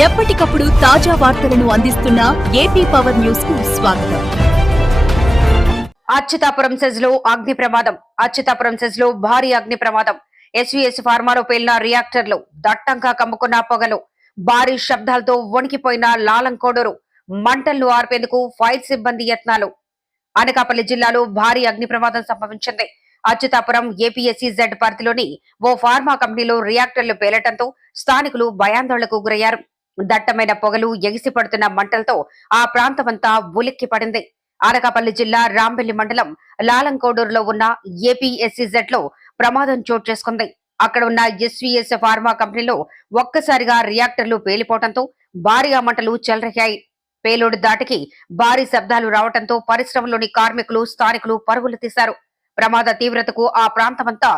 ఎప్పటికప్పుడు తాజా వార్తలను అందిస్తున్న ఏపీ పవర్ న్యూస్కు స్వాగతం. అచ్యుతాపురం సెజ్లో అగ్ని ప్రమాదం. అచ్యుతాపురం సెజ్లో భారీ అగ్ని ప్రమాదం. ఎస్వీఎస్ ఫార్మాలో పేలిన రియాక్టర్లు దట్టంగా కమ్ముకున్న పొగలు. భారీ శబ్దాలతో వణికిపోయిన లాలంకోడూరు. మంటలను ఆర్పేందుకు ఫైర్ సిబ్బంది యత్నాలు. అనకాపల్లి జిల్లాలో భారీ అగ్ని ప్రమాదం సంభవించింది. అచ్యుతాపురం ఏపీఎస్సీ జెడ్ పరిధిలోని ఓ ఫార్మా కంపెనీలో రియాక్టర్లు పేలటంతో స్థానికులు భయాందోళనకు గురయ్యారు. దట్టమైన పొగలు ఎగిసిపడుతున్న మంటలతో ఆ ప్రాంతమంతా ఉలిక్కి పడింది అనకాపల్లి జిల్లా రాంబెల్లి మండలం లాలంకోడూరులో ఉన్న ఏపీఎస్సీజెడ్లో ప్రమాదం చోటు చేసుకుంది. అక్కడ ఉన్న ఎస్వీఎస్ ఫార్మా కంపెనీలో ఒక్కసారిగా రియాక్టర్లు పేలిపోవడంతో భారీగా మంటలు చెలరేగాయి. పేలోడు దాటికి భారీ శబ్దాలు రావడంతో పరిశ్రమలోని కార్మికులు స్థానికులు పరుగులు తీశారు. ప్రమాద తీవ్రతకు ఆ ప్రాంతమంతా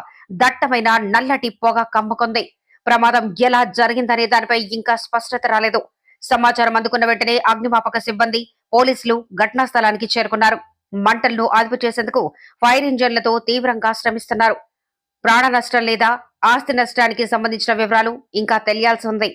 దట్టమైన నల్లటి పొగ కమ్ముకుంది. ప్రమాదం ఎలా జరిగిందనే దానిపై ఇంకా స్పష్టత రాలేదు. సమాచారం అందుకున్న వెంటనే అగ్నిమాపక సిబ్బంది పోలీసులు ఘటనా స్థలానికి చేరుకున్నారు. మంటలను అదుపు చేసేందుకు ఫైర్ ఇంజన్లతో తీవ్రంగా శ్రమిస్తున్నారు. ప్రాణ నష్టం లేదా ఆస్తి నష్టానికి సంబంధించిన వివరాలు ఇంకా తెలియాల్సి ఉంది.